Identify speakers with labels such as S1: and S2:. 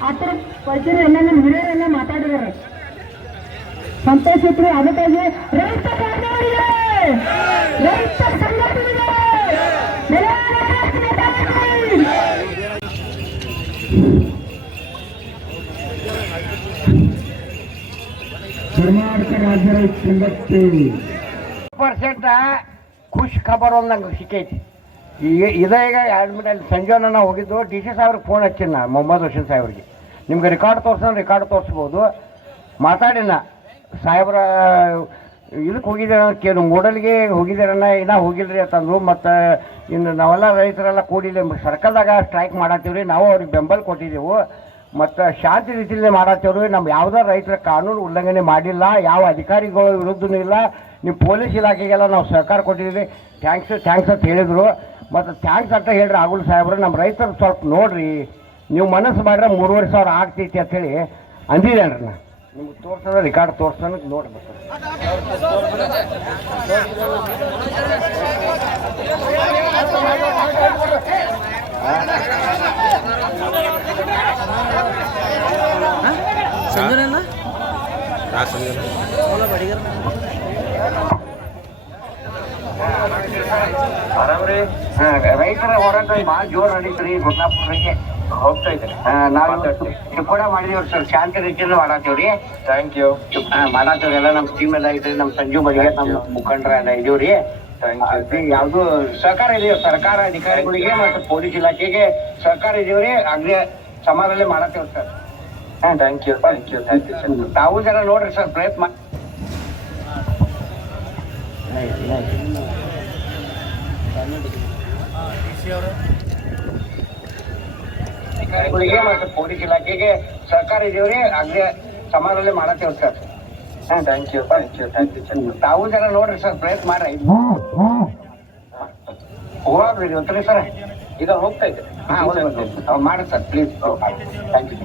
S1: ಆ ಥರ ವೈದ್ಯರು ಎಲ್ಲ ನಮ್ಮ ಹಿರಿಯರೆಲ್ಲ ಮಾತಾಡಿದ್ದಾರೆ ಸಂತೋಷ ಇತ್ತು ಅದಕ್ಕಾಗಿ ರೈತ ಬಾಂಧವರಿಗೆ ರೈತ ಸಂಘಟನೆಗೆ ನೆರವಿನ ಕಾಣಿಕೆ. ಕರ್ನಾಟಕ ರಾಜ್ಯ ರೈತ ಸಂಘಕ್ಕೆ
S2: ಪರ್ಸೆಂಟ್ ಖುಷ್ ಖಬರ್ ಒಂದು ನಂಗೆ ಸಿಕ್ಕೈತಿ ಈಗ ಇದೇ ಈಗ ಎರಡು ಮಿನಿಟ್ ಅಲ್ಲಿ ಸಂಜೆನ ನಾವು ಹೋಗಿದ್ದು, ಡಿ ಸಿ ಸಾಹೇಬ್ರಿಗೆ ಫೋನ್ ಹಚ್ಚಿನ ನಾ, ಮೊಹಮ್ಮದ್ ಹುಸೇನ್ ಸಾಹೇಬ್ರಿಗೆ. ನಿಮ್ಗೆ ರೆಕಾರ್ಡ್ ತೋರ್ಸೋಣ ರೆಕಾರ್ಡ್ ತೋರಿಸ್ಬೋದು. ಮಾತಾಡಿನ, ಸಾಹೇಬ್ರ ಇದಕ್ಕೆ ಹೋಗಿದ್ದೀರ ಕೇಳು, ಮೂಡಲ್ಗೆ ಹೋಗಿದ್ದೀರನ್ನ ಇನ್ನೂ ಹೋಗಿಲ್ರಿ ಅಂತಂದ್ರು ಮತ್ತು ಇನ್ನು ನಾವೆಲ್ಲ ರೈತರೆಲ್ಲ ಕೂಡಿಲ್ಲ ಸರ್ಕಲ್ದಾಗ ಸ್ಟ್ರೈಕ್ ಮಾಡತ್ತೀವ್ರಿ, ನಾವು ಅವ್ರಿಗೆ ಬೆಂಬಲ ಕೊಟ್ಟಿದ್ದೆವು. ಮತ್ತು ಶಾಂತಿ ರೀತಿಯಲ್ಲಿ ಮಾಡತ್ತೇವ್ರಿ ನಮ್ಮ ಯಾವುದೇ ರೈತರ ಕಾನೂನು ಉಲ್ಲಂಘನೆ ಮಾಡಿಲ್ಲ, ಯಾವ ಅಧಿಕಾರಿಗಳ ವಿರುದ್ಧನೂ ಇಲ್ಲ ನಿಮ್ಮ ಪೊಲೀಸ್ ಇಲಾಖೆಗೆಲ್ಲ ನಾವು ಸಹಕಾರ ಕೊಟ್ಟಿದ್ದೀವಿ. ಥ್ಯಾಂಕ್ಸ್ ಥ್ಯಾಂಕ್ಸ್ ಅಂತ ಹೇಳಿದರು. ಮತ್ತು ಥ್ಯಾಂಕ್ಸ್ ಅಂತ ಹೇಳ್ರಿ ಆಗುಲ್ ಸಾಹೇಬ್ರು ನಮ್ಮ ರೈತರು ಸ್ವಲ್ಪ ನೋಡ್ರಿ ನೀವು ಮನಸ್ಸು ಮಾಡ್ರೆ ಮೂರುವರೆ ಸಾವಿರ ಆಗ್ತೈತಿ ಅಂತೇಳಿ ಅಂದಿದ್ದೇನ್ರಿ ನಾ. ನಿಮ್ಗೆ ತೋರ್ಸೋದ ರೆಕಾರ್ಡ್ ತೋರ್ಸೋಣ ನೋಡ್ಬೇಕು
S3: ಸಂಜನಲ್ಲ
S2: ಬರಬ್ರಿ ರೈತರ ಹೋರಾಟ ಭಾಳ ಜೋರು ನಡೀತ್ರಿ ಗುಡ್ಲಾಪುರಿಗೆ
S4: ಹೋಗ್ತಾ ಇದ್ದಾರೆ
S2: ನಾವು ಕೂಡ ಮಾಡಿದೀವಿ ಸರ್ ಶಾಂತಿ ರೀತಿಯಲ್ಲಿ ಮಾಡತ್ತೀವ್ರಿ
S4: ಥ್ಯಾಂಕ್ ಯು
S2: ಮಾಡತ್ತೀವ್ರಿ ಎಲ್ಲ ನಮ್ಮ ಟೀಮ್ ಎಲ್ಲ ಐತ್ರಿ ನಮ್ಮ ಸಂಜು ಬಡಿಗೆ ನಮ್ಮ ಮುಖಂಡರ ಎಲ್ಲ ಇದೀವ್ರಿ
S4: ಥ್ಯಾಂಕ್ ಯು
S2: ಅದು ಯಾವ್ದು ಸಹಕಾರ ಇದೀವಿ ಸರ್ಕಾರ ಅಧಿಕಾರಿಗಳಿಗೆ ಮತ್ತು ಪೊಲೀಸ್ ಇಲಾಖೆಗೆ ಸಹಕಾರ ಇದೀವ್ರಿ ಅಗ್ರಿ ಸಮಾಜದಲ್ಲಿ ಮಾಡತ್ತೇವ್ sir
S4: thank you thank you thank you sir
S2: ತಾವು ಜನ ನೋಡ್ರಿ ಸರ್ ಪ್ರಯತ್ನ ಅಧಿಕಾರಿಗಳಿಗೆ ಮತ್ತು ಪೊಲೀಸ್ ಇಲಾಖೆಗೆ ಸಹಕಾರ ಇದೀವ್ರಿ ಅಗ್ರಿ ಸಮಾಜದಲ್ಲಿ ಮಾಡತ್ತೇವ್ sir
S4: thank you thank you thank you sir
S2: ತಾವು ಜನ ನೋಡ್ರಿ ಸರ್ ಪ್ರಯತ್ನ ಮಾಡ್ರಿ ಹೋಗ್ರಿ ಇವತ್ತು ಸರ್
S4: ಈಗ ಹೋಗ್ತಾ ಇದ್ದಾರೆ
S2: ಹಾ ಹೌದು ಮಾಡಿ ಸರ್ ಪ್ಲೀಸ್ ಥ್ಯಾಂಕ್ ಯು